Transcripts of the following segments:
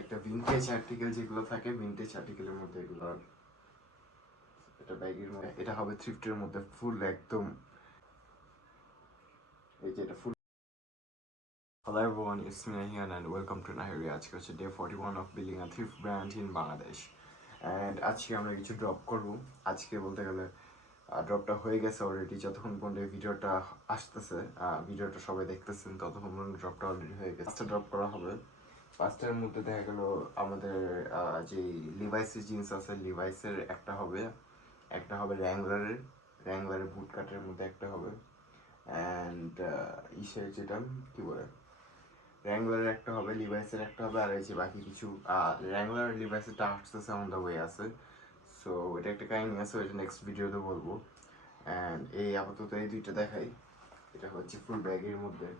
একটা vintage article যেগুলো থাকে, ভিনটেজ আর্টিকেলের মধ্যে এগুলো। এটা ব্যাগের মধ্যে, এটা হবে থ্রিফটের মধ্যে ফুল একদম। এই যে এটা ফুল। Hello everyone, it's me Nahian and welcome to Nahiri. আজকে হচ্ছে day 41 of building a thrift brand in Bangladesh. And আজকে আমরা কিছু ড্রপ করব। আজকে বলতে গেলে ড্রপটা হয়ে গেছে অলরেডি। যতক্ষণ পর্যন্ত ভিডিওটা আসতেছে, ভিডিওটা সবাই দেখতেছেন, ততক্ষণ পর্যন্ত ড্রপটা অলরেডি হয়ে গেছে। পাঁচটা ড্রপ করা হবে। পাঁচটার মধ্যে দেখা গেল আমাদের যে লিভাইসের জিন্স আছে, লিভাইসের একটা হবে, একটা হবে র্যাংলারের বুট কাটের মধ্যে একটা হবে, অ্যান্ড ইসের যেটা কি বলে, র্যাংলারের একটা হবে, লিভাইসের একটা হবে, আর এই যে বাকি কিছু র্যাংলার লিভাইসেরটা আসতেছে, অন দ্য ওয়ে আছে। সো এটা একটা কাহিনী আছে, ওইটা নেক্সট ভিডিওতে বলবো। অ্যান্ড এই আপাতত এই দুইটা দেখাই। এটা হচ্ছে ফুল ব্যাগের মধ্যে,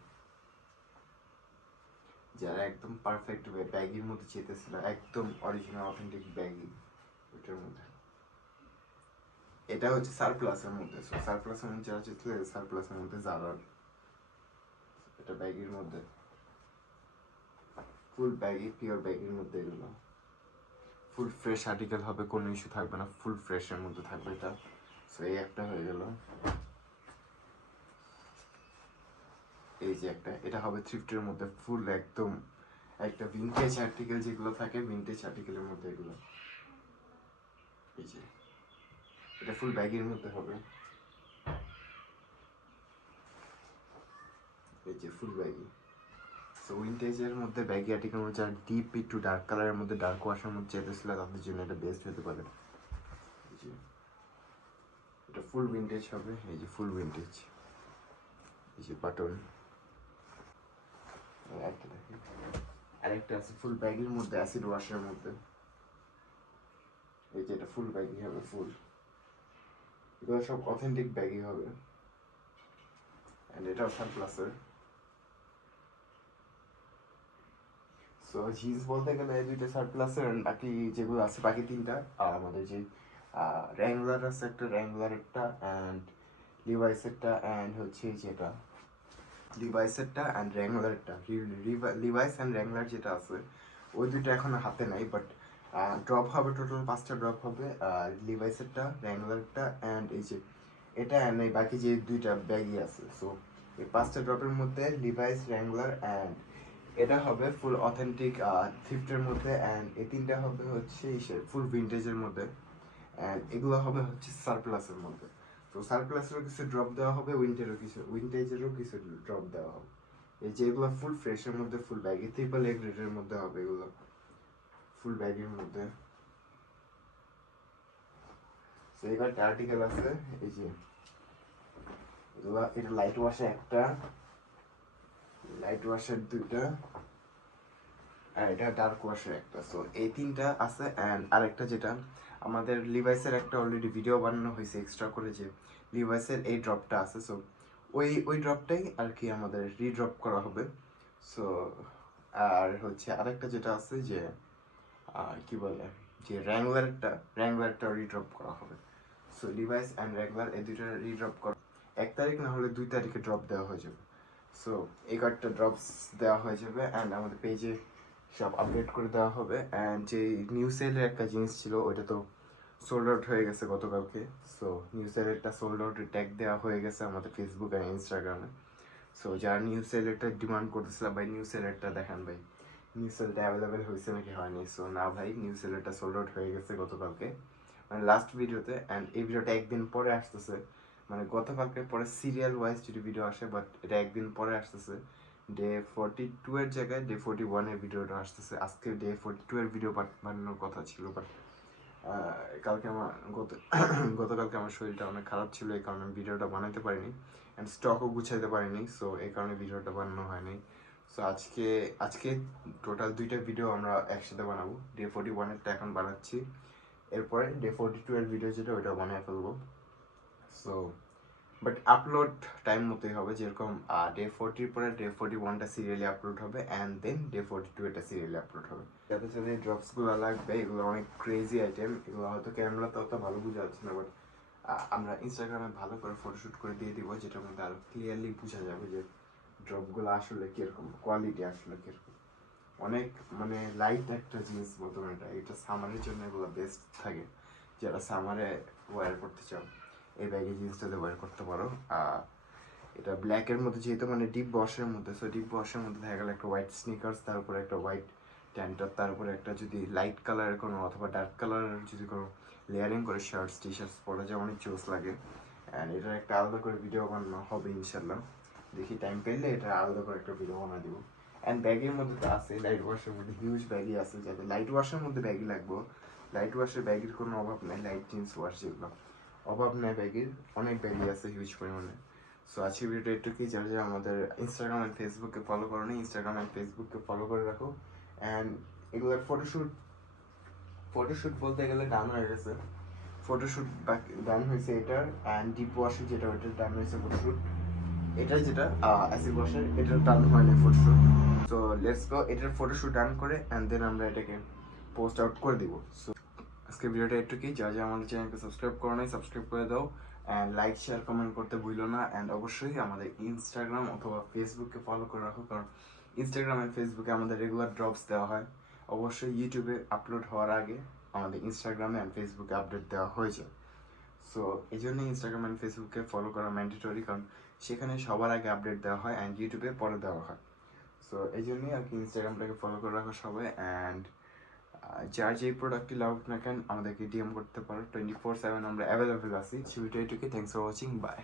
যারা একদম পারফেক্ট ব্যাগের মধ্যে চেতেছিল, একদম অরিজিনাল অথেন্টিক ব্যাগই ওইটার মধ্যে। এটা হচ্ছে সারপ্লাসের মধ্যে। সো সারপ্লাসের মধ্যে যারা চেয়েছিল, সারপ্লাসের মধ্যে জারার এটা ব্যাগের মধ্যে, ফুল ব্যাগই, পিওর ব্যাগের মধ্যে এগুলো ফুল ফ্রেশ আর্টিকেল হবে, কোনো ইস্যু থাকবে না, ফুল ফ্রেশের মধ্যে থাকবে এটা। সো এই একটা হয়ে গেল। এই যে একটা, এটা হবে থ্রিফটের মধ্যে ফুল একদম একটা ভিনটেজ আর্টিকেল যেগুলো থাকে, ভিনটেজ আর্টিকেলের মধ্যে এগুলো। এই যে এটা ফুল ব্যাগের মধ্যে হবে, এই যে ফুল ব্যাগি। সো উইন্টেজের মধ্যে ব্যাগি আর্টিকেল মধ্যে যারা ডিপ একটু ডার্ক কালারের মধ্যে, ডার্ক ওয়াশের মধ্যে চেতেছিল, তাদের জন্য এটা বেস্ট হতে পারে। এই যে এটা ফুল উইন্টেজ হবে, এই যে ফুল উইন্টেজ, এই যে বাটন। একটা দেখি, আরেকটা আছে ফুল ব্যাগের মধ্যে, অ্যাসিড ওয়াশের মধ্যে। এই যে এটা ফুল ব্যাগই হবে, ফুল। এগুলো সব অথেন্টিক ব্যাগই হবে। অ্যান্ড এটাও সানপ্লাসের। সো জিন্স বলতে গেলে এই দুইটা সারপ্লাসের, বাকি যেগুলো আছে বাকি তিনটা আমাদের যে র্যাংলার আছে একটা, র্যাংলারেরটা অ্যান্ড লিভাইসেরটা, অ্যান্ড হচ্ছে যেটা লিভাইসেরটা অ্যান্ড র্যাংলারেরটা। লিভাইস অ্যান্ড র্যাংলার যেটা আছে ওই দুইটা এখন হাতে নাই, বাট ড্রপ হবে টোটাল পাঁচটা ড্রপ হবে। লিভাইসেরটা, র্যাংলারটা অ্যান্ড এই যে এটা অ্যান্ড এই বাকি যে দুইটা ব্যাগই আছে। সো এই পাঁচটা ড্রপের মধ্যে লিভাইস, র্যাংলার অ্যান্ড এটা হবে ফুল অথেন্টিক থ্রিফটের মধ্যে, অ্যান্ড এই তিনটা হবে হচ্ছে ইসের ফুল ভিন্টেজের মধ্যে, অ্যান্ড এগুলো হবে হচ্ছে সারপ্লাসের মধ্যে। তো সারপ্লাসেরও কিছু ড্রপ দেওয়া হবে, উইন্টেজেরও কিছু ড্রপ দেওয়া হবে। এই যে এগুলো ফুল ফ্রেশের মধ্যে, ফুল ব্যাগে ট্রিপল এ গ্রেডের মধ্যে হবে এগুলো, ফুল ব্যাগের মধ্যে। তো এবার আর্টিকেল আছে, এই যে এগুলো, এটা লাইট ওয়াশে একটা, লাইট ওয়াশের দুইটা, আর এটা ডার্ক ওয়াশের একটা। সো এই তিনটা আছে, অ্যান্ড আরেকটা যেটা আমাদের লিভাইসের একটা অলরেডি ভিডিও বানানো হয়েছে এক্সট্রা করে, যে লিভাইসের এই ড্রপটা আছে। সো ওই ড্রপটাই আর কি আমাদের রিড্রপ করা হবে। সো আর হচ্ছে আরেকটা যেটা আছে যে কি বলে, যে র্যাংলারটা রিড্রপ করা হবে। সো লিভাইস অ্যান্ড র্যাংলার এই দুইটা রিড্রপ করা 1 তারিখ না হলে 2 তারিখে ড্রপ দেওয়া হয়ে যাবে। সো এই কয়েকটা ড্রপস দেওয়া হয়ে যাবে, অ্যান্ড আমাদের পেজে সব আপডেট করে দেওয়া হবে। অ্যান্ড যে নিউ সেলের একটা জিনিস ছিল ওইটা তো সোল্ড আউট হয়ে গেছে গতকালকে। সো নিউ সেলেরটা সোল্ড আউটের ট্যাগ দেওয়া হয়ে গেছে আমাদের ফেসবুক আর ইনস্টাগ্রামে। সো যারা নিউ সেলেরটা ডিমান্ড করতেছিলাম, ভাই নিউ সেলেরটা দেখান, ভাই নিউ সেলটা অ্যাভেলেবেল হয়েছে নাকি হয়নি। সো না ভাই, নিউ সেলেরটা সোল্ড আউট হয়ে গেছে গতকালকে, মানে লাস্ট ভিডিওতে। অ্যান্ড এই ভিডিওটা একদিন পরে আসতেছে, মানে গতকালকে পরে সিরিয়াল ওয়াইজ যদি ভিডিও আসে, বাট এটা একদিন পরে আসতেছে। ডে 42 এর জায়গায় ডে 41 এর ভিডিওটা আসতেছে। আজকে ডে 42 এর ভিডিও বানানোর কথা ছিল, বাট কালকে আমার গতকালকে আমার শরীরটা অনেক খারাপ ছিল, এই কারণে ভিডিওটা বানাতে পারিনি, অ্যান্ড স্টকও গুছাইতে পারিনি। সো এই কারণে ভিডিওটা বানানো হয়নি। সো আজকে টোটাল 2টা ভিডিও আমরা একসাথে বানাবো। ডে 41এরটা এখন বানাচ্ছি, এরপরে ডে 42 এর ভিডিও যেটা ওইটা বানিয়ে ফেলবো। সো বাট আপলোড টাইম মতোই হবে, যেরকম ডে 40 পরে ডে 41টা সিরিয়ালি আপলোড হবে, অ্যান্ড দেন ডে 42 এটা সিরিয়ালি আপলোড হবে। যাদের সাথে ড্রপসগুলো লাগবে, এগুলো অনেক ক্রেজি আইটেম, এগুলো হয়তো ক্যামেরাতে অত ভালো বোঝা যাচ্ছে না, বাট আমরা ইনস্টাগ্রামে ভালো করে ফটোশ্যুট করে দিয়ে দিব, যেটার মধ্যে আরও ক্লিয়ারলি বোঝা যাবে যে ড্রপগুলো আসলে কীরকম, কোয়ালিটি আসলে কীরকম। অনেক মানে লাইট একটা জিনিস মতন এটা সামারের জন্য এগুলো বেস্ট থাকে, যারা সামারে ওয়্যার করতে চাও এই ব্যাগি জিন্সটাতে ওয়্যার করতে পারো। এটা ব্ল্যাকের মধ্যে যেহেতু মানে ডিপ ওয়াশের মধ্যে, সো ডিপ ওয়াশের মধ্যে দেখা গেলো একটা হোয়াইট স্নিকার্স, তার উপরে একটা হোয়াইট ট্যান্টার, তার উপরে একটা যদি লাইট কালারের কোনো অথবা ডার্ক কালারের যদি কোনো লেয়ারিং করে শার্টস টি শার্টস পরা যায় অনেক জোস লাগে। অ্যান্ড এটার একটা আলাদা করে ভিডিও বানানো হবে ইনশাল্লাহ, দেখি টাইম পেলে এটা আলাদা করে একটা ভিডিও বানা দিব। অ্যান্ড ব্যাগের মধ্যে তো আছে লাইট ওয়াশের মধ্যে হিউজ ব্যাগই আছে, যাতে লাইট ওয়াশের মধ্যে ব্যাগই লাগবো। লাইট ওয়াশের ব্যাগের কোনো অভাব নেই, লাইট জিন্স ওয়াশ যেগুলো অভাব নেই ব্যাগের, অনেক ব্যাগই আছে হিউজ পরিমাণে। সো আজকে ভিডিওটা একটু কি, যারা যারা আমাদের ইনস্টাগ্রাম অ্যান্ড ফেসবুকে ফলো করো নি, ইনস্টাগ্রাম অ্যান্ড ফেসবুককে ফলো করে রাখো। অ্যান্ড এগুলোর ফটোশ্যুট বলতে গেলে ডান হয়ে গেছে, ফটোশ্যুট ডান হয়েছে এটার। অ্যান্ড ডিপ ওয়াশে যেটা ওইটার ডান হয়েছে ফটোশ্যুট, এটাই যেটা অ্যাসিড ওয়াশের এটার ডান হয়নি ফটোশ্যুট। সো লেটস গো এটার ফটোশ্যুট ডান করে অ্যান্ড দেন আমরা এটাকে পোস্ট আউট করে দিব। সো আজকে ভিডিওটা একটু কি, যা যা আমাদের চ্যানেলকে সাবস্ক্রাইব করো নাই সাবস্ক্রাইব করে দাও, অ্যান্ড লাইক শেয়ার কমেন্ট করতে ভুলো না। অ্যান্ড অবশ্যই আমাদের ইনস্টাগ্রাম অথবা ফেসবুককে ফলো করে রাখো, কারণ ইনস্টাগ্রাম অ্যান্ড ফেসবুকে আমাদের রেগুলার ড্রপস দেওয়া হয়। অবশ্যই ইউটিউবে আপলোড হওয়ার আগে আমাদের ইনস্টাগ্রামে অ্যান্ড ফেসবুকে আপডেট দেওয়া হয়েছে। সো এই জন্যই ইনস্টাগ্রাম অ্যান্ড ফেসবুকে ফলো করা ম্যান্ডেটরি, কারণ সেখানে সবার আগে আপডেট দেওয়া হয় অ্যান্ড ইউটিউবে পরে দেওয়া হয়। সো এই জন্যই আর কি ইনস্টাগ্রামটাকে ফলো করে রাখো সবাই। অ্যান্ড যার যেই প্রোডাক্টটি লাগুক না কেন আমাদেরকে ডিএম করতে পারো, 24/7 আমরা অ্যাভেলেবেল আছি। সো ভিডিওটিকে থ্যাংকস ফর ওয়াচিং, বাই।